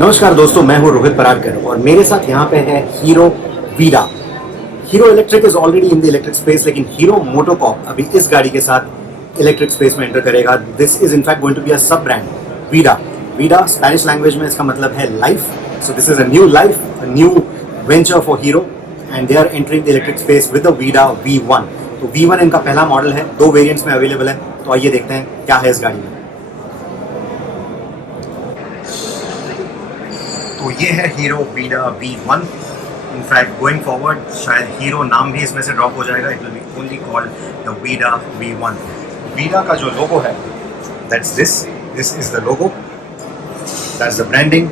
नमस्कार दोस्तों, मैं हूं रोहित पराडकर और मेरे साथ यहाँ पे है Hero Vida. Hero electric is already in the electric space, लेकिन हीरो मोटोकॉर्प अभी इस गाड़ी के साथ इलेक्ट्रिक स्पेस में एंटर करेगा। This is in fact going to be a sub brand Vida. Vida Spanish language में इसका मतलब है life, so this is a new life, a new venture for Hero and they are entering the electric space with the Vida V1। तो V1 इनका पहला model है, 2 variants में available है। तो आइए देखते हैं क्या है इस गाड़ी में। तो ये है Hero Vida V1। In fact going forward शायद हीरो नाम भी इसमें से ड्रॉप हो जाएगा। It will be only called the Vida V1। Vida का जो लोगो है, that's this is the logo, that's the branding.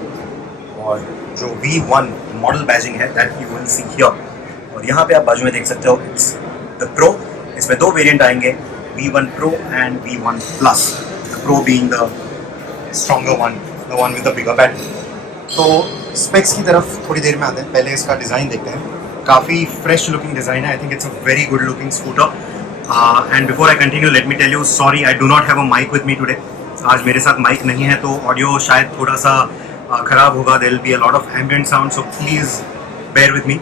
और जो V1 मॉडल बैजिंग है that you will see here. और यहाँ पे आप बाजू में देख सकते हो, इट्स द प्रो। इसमें 2 वेरिएंट आएंगे, V1 Pro and V1 Plus। The pro being the stronger one, the one with the bigger battery. तो स्पेक्स की तरफ थोड़ी देर में आते हैं, पहले इसका डिज़ाइन देखते हैं। काफ़ी फ्रेश लुकिंग डिज़ाइन है। I think it's a very good looking scooter. And before I continue let me tell you, sorry I do not have a mic with me today. आज मेरे साथ माइक नहीं है, तो ऑडियो शायद थोड़ा सा ख़राब होगा। There will be a lot of ambient sound, so please bear with me.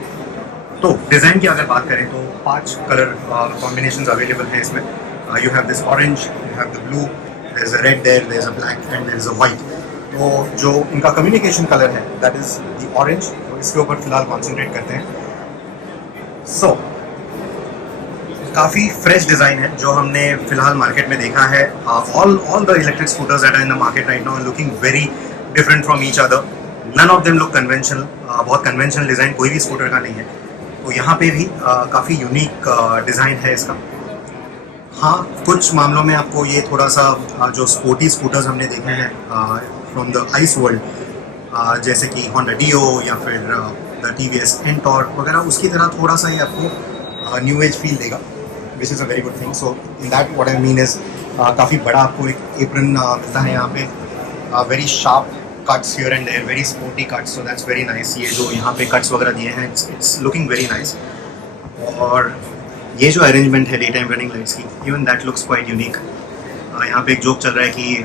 तो डिज़ाइन की अगर बात करें तो 5 कलर कॉम्बिनेशंस अवेलेबल हैं इसमें। You have this orange, you have the blue, there is a red, there is a black and there is a white. तो जो इनका कम्युनिकेशन कलर है दैट इज़ द ऑरेंज। तो इसके ऊपर फिलहाल कॉन्सेंट्रेट करते हैं। सो काफ़ी फ्रेश डिज़ाइन है जो हमने फिलहाल मार्केट में देखा है। All the electric scooters that are in the market right now are looking very different from each other. None of them look conventional. बहुत कन्वेंशनल डिज़ाइन कोई भी स्कूटर का नहीं है। तो यहाँ पे भी काफ़ी यूनिक डिज़ाइन है इसका। हाँ, कुछ मामलों में आपको ये थोड़ा सा जो स्पोर्टी स्कूटर्स हमने देखे हैं फ्रॉम द आइस वर्ल्ड, जैसे कि होंडा डियो या फिर द TVS एंटॉर्क वगैरह, उसकी तरह थोड़ा सा ये आपको न्यू एज फील देगा, which is a very good thing. So in that what I mean is काफ़ी बड़ा आपको एक एप्रन मिलता है यहाँ पे। Very sharp cuts here and there, very sporty cuts, so that's very nice. ये जो यहाँ पे कट्स वगैरह दिए हैं, इट्स लुकिंग वेरी नाइस। और ये जो अरेंजमेंट है डे टाइम रनिंग लाइट्स की, even that looks quite unique. यहाँ पे एक जोक चल रहा है कि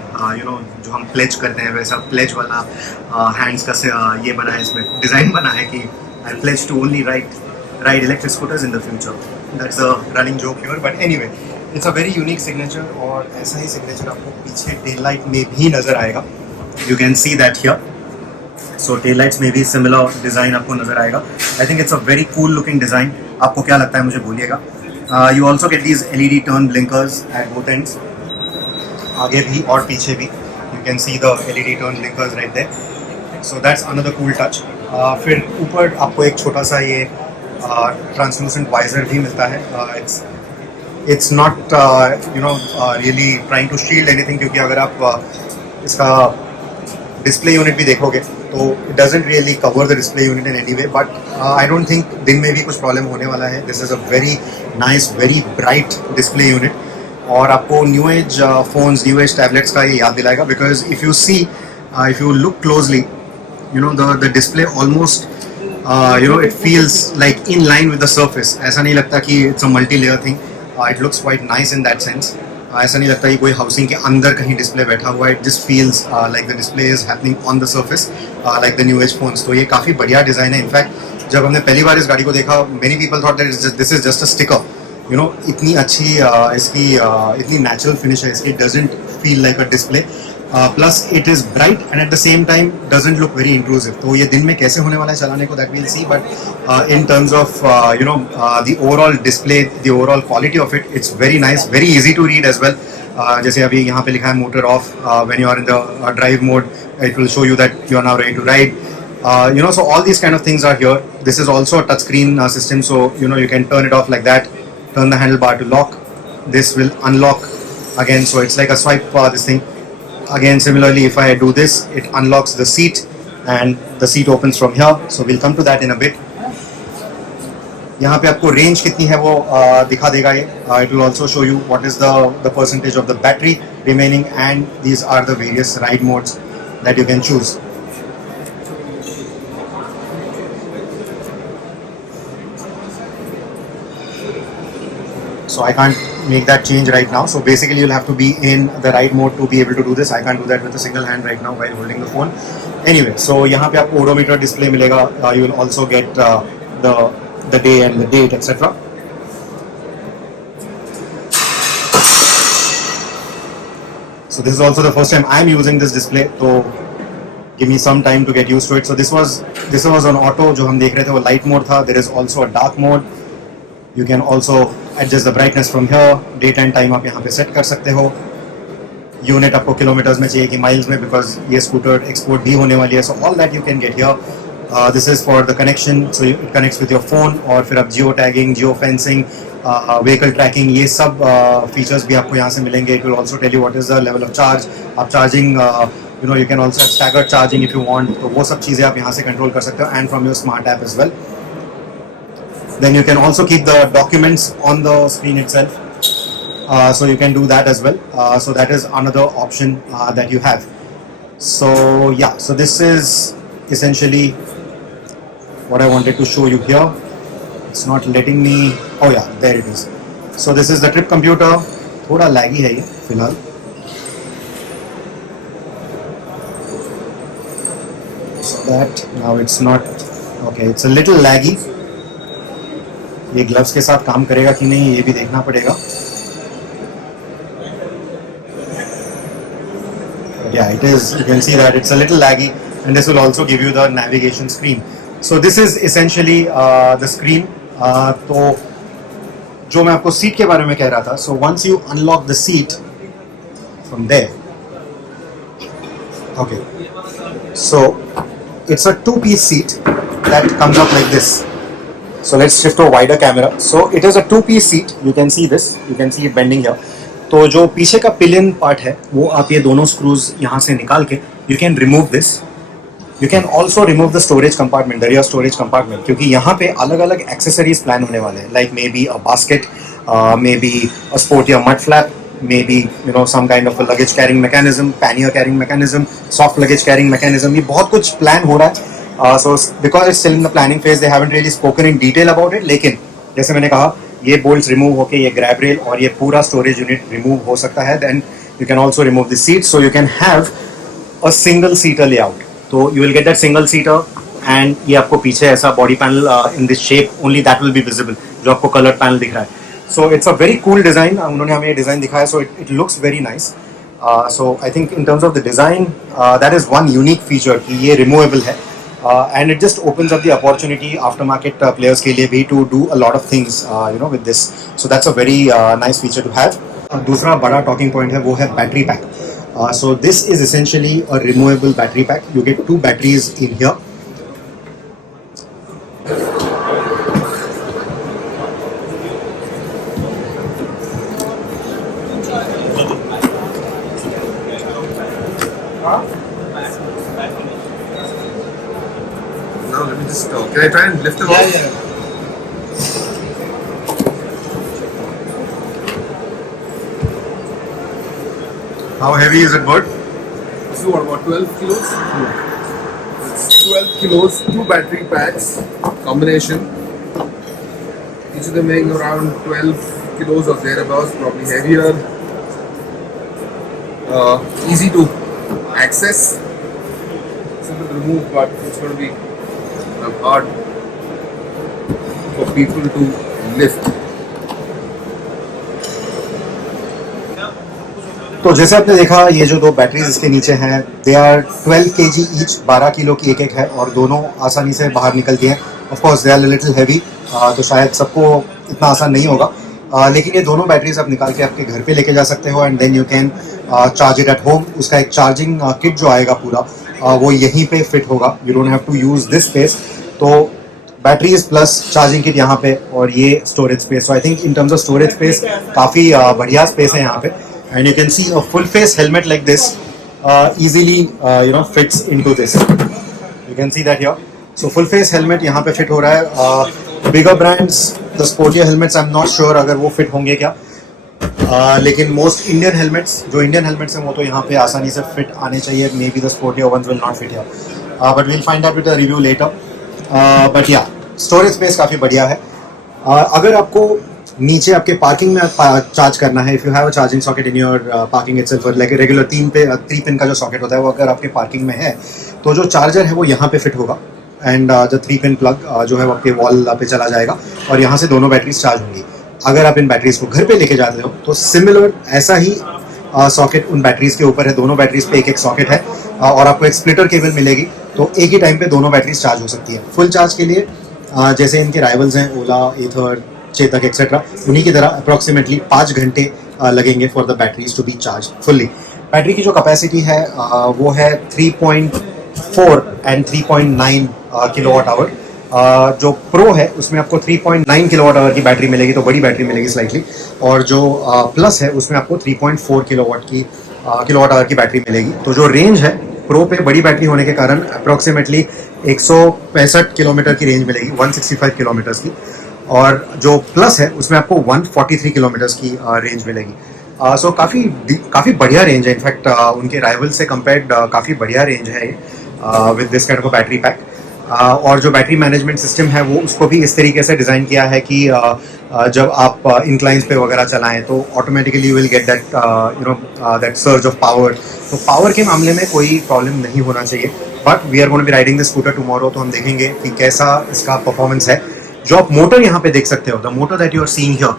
जो हम प्लेज करते हैं वैसा प्लेज वाला हैंड्स का ये बना है, इसमें डिज़ाइन बना है कि I pledge to only ride electric scooters in the future. That's a running joke here, but anyway it's a very unique signature. और ऐसा ही सिग्नेचर आपको पीछे टेल लाइट में भी नज़र आएगा। You can see that here. So tail lights में भी सिमिलर डिज़ाइन आपको नज़र आएगा। I think it's a very cool looking design. आपको क्या लगता है मुझे बोलिएगा। You also get these LED turn blinkers at both ends, आगे भी और पीछे भी। You can see the LED turn blinkers right there. So that's another cool touch. फिर ऊपर आपको एक छोटा सा ये ट्रांसलूसेंट वाइजर भी मिलता है। It's not really trying to shield anything, क्योंकि अगर आप इसका डिस्प्ले यूनिट भी देखोगे तो it doesn't really cover the display unit in any way, but I don't think दिन में भी कुछ प्रॉब्लम होने वाला है। This is a very nice, very bright display unit. और आपको new age phones, new age tablets का ये याद दिलाएगा, because if you look closely, the display almost it feels like in line with the surface. ऐसा नहीं लगता कि it's a multi layer thing. It looks quite nice in that sense. ऐसा नहीं लगता कि कोई हाउसिंग के अंदर कहीं डिस्प्ले बैठा हुआ है। It just feels like the display is happening on the surface like the new age phones. तो ये काफ़ी बढ़िया डिज़ाइन है। इनफैक्ट जब हमने पहली बार इस गाड़ी को देखा, many people thought that this is just a sticker. इतनी अच्छी इसकी इतनी नेचुरल फिनिश है इसकी। Doesn't feel like a display, plus it is bright and at the same time doesn't look very intrusive. तो ये दिन में कैसे होने वाला है चलाने को, that will see. But in terms of the overall display, the overall quality of it, it's very nice, very easy to read as well. जैसे अभी यहाँ पे लिखा है motor off, when you are in the drive mode it will show you that you are now ready to ride. So all these kind of things are here. This is also a touch screen system, so you can turn it off like that, turn the handlebar to lock. This will unlock again, so it's like a swipe this thing. Again, similarly, if I do this, it unlocks the seat and the seat opens from here. So we'll come to that in a bit. यहाँ पे आपको range कितनी है वो दिखा देगा ये. It will also show you what is the percentage of the battery remaining, and these are the various ride modes that you can choose. So I can't make that change right now. So basically you'll have to be in the right mode to be able to do this. I can't do that with a single hand right now while holding the phone. Anyway, so यहाँ पे आपको odometer display मिलेगा. You will also get the day and the date, etc. So this is also the first time I'm using this display. So give me some time to get used to it. So this was on auto. जो हम देख रहे थे वो light mode था. There is also a dark mode. You can also adjust the brightness from here. Date and time आप यहाँ पे set कर सकते हो. Unit आपको kilometers में चाहिए कि miles में, because ये scooter export भी होने वाली है. So all that you can get here. This is for the connection. So it connects with your phone. और फिर आप geo tagging, geo fencing, vehicle tracking, ये सब features भी आपको यहाँ से मिलेंगे. It will also tell you what is the level of charge. आप charging, you can also have staggered charging if you want. तो वो सब चीज़ें आप यहाँ से control कर सकते हो, and from your smart app as well. Then you can also keep the documents on the screen itself. So you can do that as well. So that is another option that you have. So yeah, so this is essentially what I wanted to show you here. It's not letting me. Oh yeah, there it is. So this is the trip computer. थोड़ा laggy है ये फिलहाल. So that now it's not okay. It's a little laggy. ये gloves के साथ काम करेगा कि नहीं ये भी देखना पड़ेगा. Yeah, it is. You can see that it's a little laggy, and this will also give you the navigation screen. So this is essentially the screen. तो जो मैं आपको सीट के बारे में कह रहा था. So once you unlock the seat from there, okay. So it's a two-piece seat that comes up like this. So let's shift to a wider camera. So it is a two-piece seat. You can see this. You can see it bending here. तो जो पीछे का pillion part है वो आप ये दोनों screws यहाँ से निकाल के you can remove this. You can also remove the storage compartment, the rear storage compartment, क्योंकि यहाँ पे अलग-अलग accessories प्लान होने वाले हैं. Like maybe a basket, maybe a sportier mud flap, maybe some kind of a luggage carrying mechanism, pannier carrying mechanism, soft luggage carrying mechanism. ये बहुत कुछ प्लान हो रहा है. So because it's still in the planning phase, they haven't really spoken in detail about it. लेकिन जैसे मैंने कहा ये bolts remove होके ये grab rail और ये पूरा storage unit remove हो सकता है. Then you can also remove the seats, so you can have a single seater layout. So you will get that single seater, and ये आपको पीछे ऐसा body panel in this shape only that will be visible, जो आपको colored panel दिख रहा है. So it's a very cool design. उन्होंने हमें ये design दिखाया, so it looks very nice. So I think in terms of the design, that is one unique feature कि ये removable है. And it just opens up the opportunity aftermarket players के लिए भी to do a lot of things with this. So that's a very nice feature to have. दूसरा बड़ा talking point है वो है battery pack. So this is essentially a removable battery pack. You get two batteries in here. Let me just can I try and lift it off? Yeah. How heavy is it, Bert? This is what 12 kilos? It's 12 kilos, two battery packs combination. Each of them weighing around 12 kilos or thereabouts, probably heavier. Easy to access, simple to remove, but it's going to be hard for people to lift. तो जैसे आपने देखा ये जो दो batteries इसके नीचे हैं they are 12 kg each, 12 kilo की एक है और दोनों आसानी से बाहर निकलती हैं. Of course they are little heavy, तो शायद सबको इतना आसान नहीं होगा, लेकिन ये दोनों बैटरीज आप निकाल के आपके घर पे लेके जा सकते हो and then you can charge it at home. उसका एक चार्जिंग किट जो आएगा पूरा वो यहीं पे फिट होगा. You don't have to use this space. तो बैटरीज प्लस चार्जिंग किट यहाँ पे और ये storage space. So I think in terms of storage space काफ़ी बढ़िया स्पेस है यहाँ पे. And you can see a full face helmet like this easily fits into this. You can see that here. So full face helmet यहाँ पे fit हो रहा है. Bigger brands, the sportier helmets, I'm not sure अगर वो fit होंगे क्या. लेकिन most Indian helmets, जो Indian helmets हैं वो तो यहाँ पे आसानी से fit आने चाहिए. Maybe the sportier ones will not fit here. But we'll find out with a review later. But yeah, storage space काफ़ी बढ़िया है. अगर आपको नीचे आपके पार्किंग में चार्ज करना है, if you have a charging socket in your parking itself, like regular 3 pin का जो सॉकेट होता है वो अगर आपके पार्किंग में है तो जो चार्जर है वो यहाँ पे फिट होगा एंड द 3 पिन प्लग जो है वो आपके वॉल पे चला जाएगा और यहाँ से दोनों बैटरीज चार्ज होंगी। अगर आप इन बैटरीज को घर पे लेके जाते हो तो सिमिलर ऐसा ही सॉकेट उन बैटरीज के ऊपर है, दोनों बैटरीज पे एक सॉकेट है और आपको एक स्प्लिटर केबल मिलेगी, तो एक ही टाइम पे दोनों बैटरीज चार्ज हो सकती है। फुल चार्ज के लिए जैसे इनके राइवल्स हैं ओला, एथर, चेतक एक्सेट्रा, उन्हीं की तरह अप्रॉक्सीमेटली 5 घंटे लगेंगे for the batteries to be charge fully. Battery की जो कैपेसिटी है वो है 3.4 एंड 3.9 किलोवाट आवर। जो प्रो है उसमें आपको 3.9 किलोवाट आवर की बैटरी मिलेगी, तो बड़ी बैटरी मिलेगी स्लाइटली, और जो प्लस है उसमें आपको 3.4 किलोवाट आवर की बैटरी मिलेगी। तो जो रेंज है प्रो पे बड़ी बैटरी होने के कारण अप्रॉक्सीमेटली 165 किलोमीटर की रेंज मिलेगी, 165 किलोमीटर्स की, और जो प्लस है उसमें आपको 143 किलोमीटर्स की रेंज मिलेगी। सो काफ़ी बढ़िया रेंज है, इनफैक्ट उनके राइवल से कंपेयर्ड काफ़ी बढ़िया रेंज है with this kind of battery pack. और जो बैटरी मैनेजमेंट सिस्टम है वो उसको भी इस तरीके से डिज़ाइन किया है कि जब आप इंक्लाइंस पे वगैरह चलाएं तो automatically you will get that surge of power. तो पावर के मामले में कोई प्रॉब्लम नहीं होना चाहिए, but we are going to be riding this scooter tomorrow, तो हम देखेंगे कि कैसा इसका परफॉर्मेंस है। जो आप मोटर यहाँ पे देख सकते हो, the motor that you are seeing here,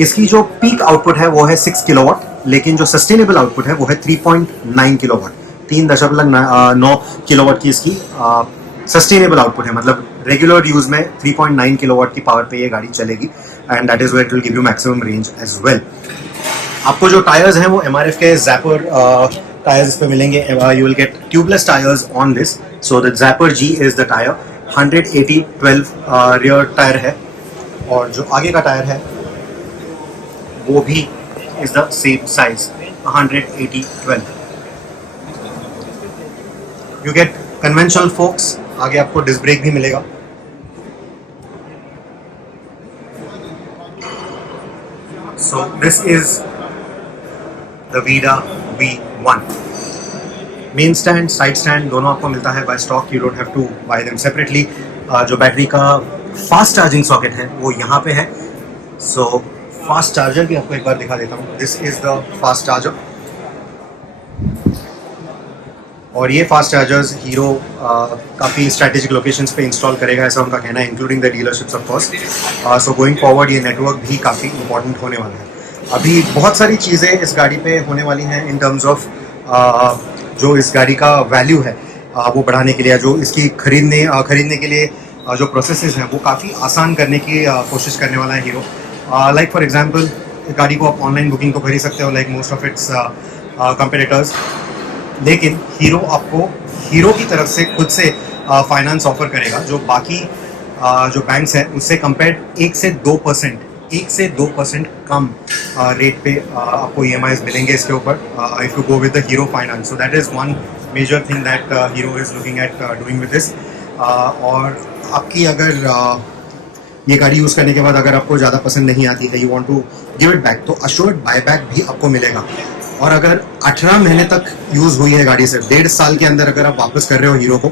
इसकी जो पीक आउटपुट है वो है 6 किलोवाट, लेकिन जो सस्टेनेबल आउटपुट है वो है 3.9 किलोवाट। 3.9 किलोवाट की इसकी सस्टेनेबल आउटपुट है, मतलब रेगुलर यूज में 3.9 किलोवाट की पावर पे ये गाड़ी चलेगी and that is where it will give you maximum range as well. आपको जो टायर्स हैं वो एमआरएफ के जैपर टायर्स इस पे मिलेंगे। You will get tubeless tyres on this, so the Zapper G is the tyre. 180/12 rear tyre है, और जो आगे का टायर है वो भी is the same size, 180/12। You get conventional forks, आगे आपको डिस्क ब्रेक भी मिलेगा। So this is the Vida V1। Main stand, side stand दोनों आपको मिलता है by stock, you don't have to buy them separately. जो बैटरी का फास्ट चार्जिंग सॉकेट है वो यहाँ पे है। सो फास्ट चार्जर भी आपको एक बार दिखा देता हूँ। This is the fast charger, और ये फास्ट चार्जर्स हीरो काफ़ी स्ट्रैटेजिक लोकेशंस पे इंस्टॉल करेगा, ऐसा उनका कहना है, including the dealerships of course. So going forward ये नेटवर्क भी काफ़ी इंपॉर्टेंट होने वाला है। अभी बहुत सारी चीज़ें इस गाड़ी पे होने वाली हैं इन टर्म्स ऑफ जो इस गाड़ी का वैल्यू है वो बढ़ाने के लिए, जो इसकी खरीदने के लिए जो प्रोसेसेस हैं वो काफ़ी आसान करने की कोशिश करने वाला है हीरो। लाइक फॉर एग्जांपल, गाड़ी को आप ऑनलाइन बुकिंग तो कर ही सकते हो like most of its competitors, लेकिन हीरो आपको हीरो की तरफ से खुद से फाइनेंस ऑफर करेगा, जो बाकी जो बैंक्स हैं उससे कंपेयर 1 से 2% कम रेट पे आपको EMIs मिलेंगे इसके ऊपर if you go with the Hero finance. So that is one major thing that Hero is looking at doing with this. और आपकी अगर ये गाड़ी यूज़ करने के बाद अगर आपको ज़्यादा पसंद नहीं आती है, you want to give it back, तो अश्योर्ड बायबैक भी आपको मिलेगा। और अगर 18 महीने तक यूज़ हुई है गाड़ी से, 1.5 साल के अंदर अगर आप वापस कर रहे हो हीरो को,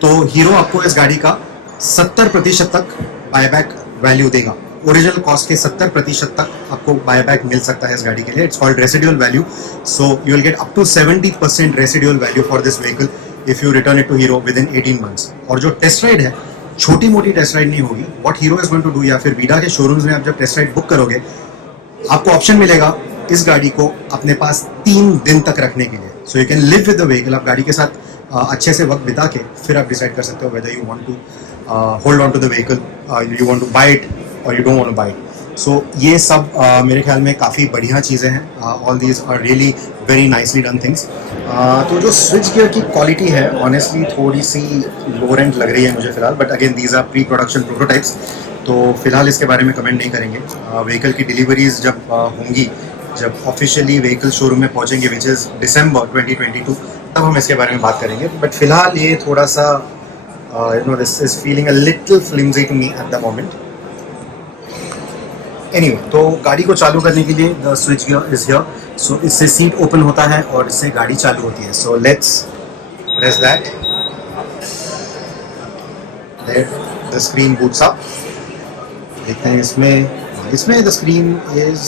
तो हीरो आपको इस गाड़ी का 70% तक बायबैक वैल्यू देगा। ओरिजिनल कॉस्ट के 70% तक आपको बायबैक मिल सकता है इस गाड़ी के लिए। It's called residual value, so you will get up to 70% residual value for this vehicle if you return it to Hero within 18 months. और जो टेस्ट राइड है, छोटी मोटी टेस्ट राइड नहीं होगी। What Hero is going to do, या फिर Vida के शोरूम्स में आप जब टेस्ट राइड बुक करोगे, आपको ऑप्शन मिलेगा इस गाड़ी को अपने पास 3 दिन तक रखने के लिए। So you can live with the vehicle. आप गाड़ी के साथ अच्छे से वक्त बिता के फिर आप डिसाइड कर सकते हो whether you want to hold on to the vehicle, you want to buy it और you don't want to buy it. So ये सब मेरे ख्याल में काफ़ी बढ़िया चीज़ें हैं। All these are really very nicely done things. तो जो स्विच गियर की क्वालिटी है ऑनेस्टली थोड़ी सी लो रेंट लग रही है मुझे फिलहाल, but again these are pre production prototypes, तो फिलहाल इसके बारे में कमेंट नहीं करेंगे। व्हीकल की डिलीवरीज जब होंगी, जब ऑफिशियली व्हीकल शोरूम में पहुंचेंगे विच इज़ दिसंबर 2022, तब हम इसके बारे में बात करेंगे। बट फिलहाल ये थोड़ा सा this is feeling a little flimsy to me at the moment. Anyway, तो गाड़ी को चालू करने के लिए the switch gear is here. So इससे सीट ओपन होता है और इससे गाड़ी चालू होती है। So let's press that, the screen boots up. देखते हैं इसमें इसमें द स्क्रीन इज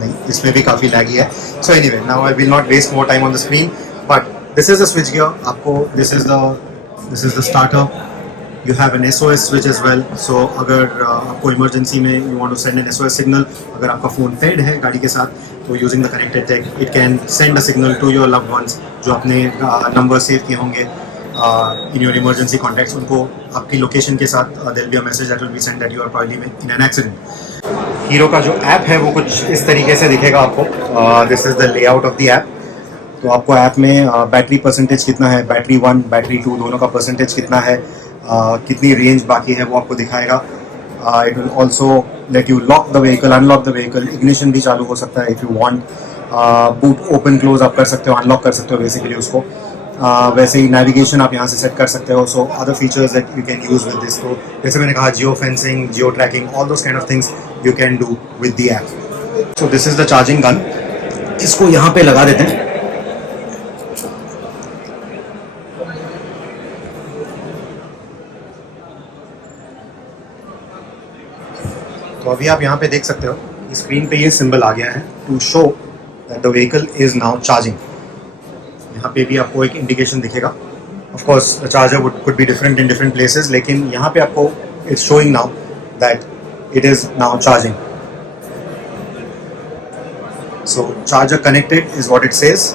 नहीं, इसमें भी काफ़ी लैगी है. So anyway, now I will not waste more time on the screen, but this is the switch gear. आपको this is the starter. You have an SOS switch as well. So अगर आपको emergency में you want to send an SOS signal, अगर आपका phone paid है गाड़ी के साथ, तो using the connected tech it can send a signal to your loved ones जो अपने नंबर सेव किए होंगे in your emergency contacts. उनको आपकी लोकेशन के साथ there will be a message that will be sent that you are probably in an accident. Hero का जो ऐप है वो कुछ इस तरीके से दिखेगा आपको. This is the layout of the app. तो आपको ऐप में बैटरी परसेंटेज कितना है, बैटरी 1, बैटरी 2 दोनों का परसेंटेज कितना है, कितनी रेंज बाकी है वो आपको दिखाएगा. It will also let you lock the vehicle, unlock the vehicle. Ignition भी चालू हो सकता है if you want. Boot open close आप कर सकते हो, अनलॉक कर सकते हो बेसिकली उसको. वैसे ही नेविगेशन आप यहाँ से सेट कर सकते हो. So other features that you can use with this. तो जैसे मैंने कहा, geo fencing, geo tracking, all those kind of things you can do with the app. So this is the charging gun. इसको यहाँ पे लगा देते हैं. तो अभी आप यहाँ पे देख सकते हो स्क्रीन पे ये सिंबल आ गया है to show that the vehicle is now charging. यहाँ पे भी आपको एक इंडिकेशन दिखेगा. Of course the charger could be different in different places, लेकिन यहाँ पे आपको it's showing now that it is now charging. So charger connected is what it says.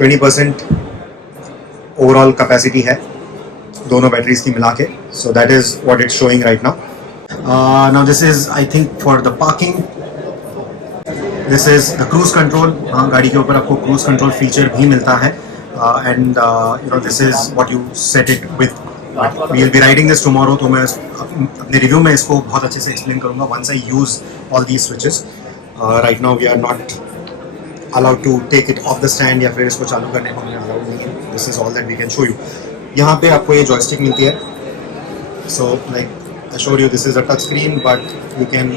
20% overall capacity है दोनों बैटरीज की मिला के. So that is what it's showing right now. Now this is I think for the parking. This is the cruise control. गाड़ी के ऊपर आपको cruise control feature भी मिलता है. And you know this is what you set it with. We will be riding this tomorrow. तो मैं अपने रिव्यू में इसको बहुत अच्छे से एक्सप्लेन करूँगा once I use all these switches. Right now we are not allowed to take it off the stand या फिर इसको चालू करने को हमें allowed नहीं है. This is all that we can show you. यहाँ पे आपको ये joystick मिलती है. So like I showed you, this is a touch screen, but you can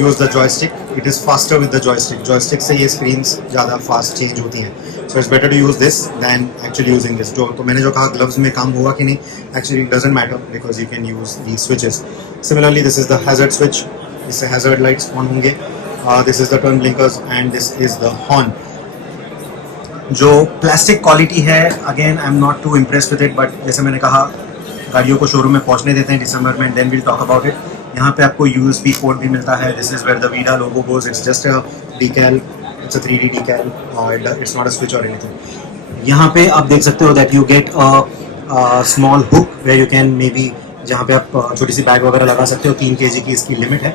use the joystick. It is faster with the joystick. Joystick से ये screens ज़्यादा fast change होती हैं. So it's better to use this than actually using this. तो मैंने जो कहा gloves में काम होगा कि नहीं, actually it doesn't matter because you can use these switches. Similarly, this is the hazard switch. इससे hazard lights on होंगे. This is the turn blinkers and this is the horn. जो plastic quality है, again I'm not too impressed with it, but जैसे मैंने कहा गाड़ियों को showroom में पहुंचने देते हैं दिसंबर में, then will talk about it. यहाँ पे आपको USB पोर्ट भी मिलता है. This is where the Vida logo goes. It's just a decal, it's a 3D decal, it's not a switch और एनीथिंग. यहाँ पे आप देख सकते हो that you get a small hook where you can maybe, जहाँ पे आप छोटी सी बैग वगैरह लगा सकते हो. 3 kg की इसकी लिमिट है.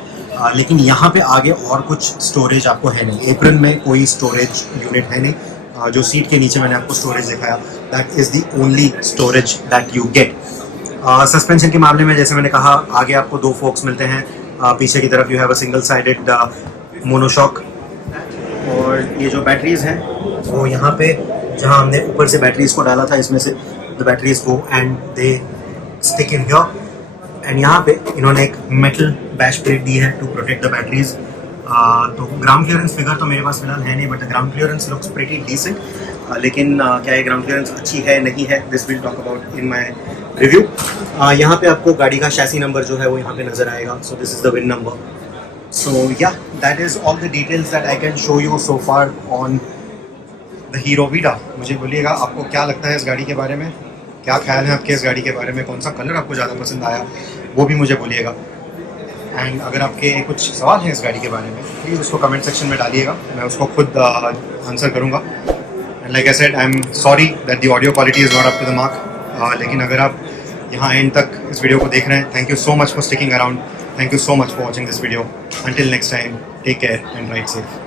लेकिन यहाँ पे आगे और कुछ स्टोरेज आपको है नहीं. एप्रन में कोई स्टोरेज यूनिट है नहीं. जो सीट के नीचे मैंने आपको स्टोरेज दिखाया, that is the only storage that you gate. Suspension के मामले में जैसे मैंने कहा, आगे आपको 2 फोक्स मिलते हैं. पीछे की तरफ you have a single sided monoshock. और ये जो बैटरीज हैं वो यहाँ पे, जहाँ हमने ऊपर से बैटरीज को डाला था, इसमें से the batteries go and they stick in here. And यहाँ पे इन्होंने एक मेटल बैश प्लेट दी है टू प्रोटेक्ट द बैटरीज. तो ग्राउंड क्लियरेंस फिगर तो मेरे पास फिलहाल है नहीं, but the ground clearance looks pretty decent. लेकिन क्या ये ग्राउंड क्लियरेंस अच्छी है नहीं है, this will talk about in my review. यहाँ पे आपको गाड़ी का शैसी नंबर जो है वो यहाँ पे नज़र आएगा. So this is the VIN number. So yeah, that is all the details that I can show you so far on the Hero Vida. मुझे बोलिएगा आपको क्या लगता है इस गाड़ी के बारे में, क्या ख्याल है आपके इस गाड़ी के बारे में, कौन सा कलर आपको ज़्यादा पसंद आया वो भी मुझे बोलिएगा. एंड अगर आपके कुछ सवाल हैं इस गाड़ी के बारे में, प्लीज़ उसको कमेंट सेक्शन में डालिएगा, मैं उसको खुद आंसर करूँगा. And like I said, I am sorry that the audio quality is not up to the mark. लेकिन अगर आप यहाँ एंड तक इस वीडियो को देख रहे हैं, thank you so much for sticking around. Thank you so much for watching this video. Until next time, take care and ride safe.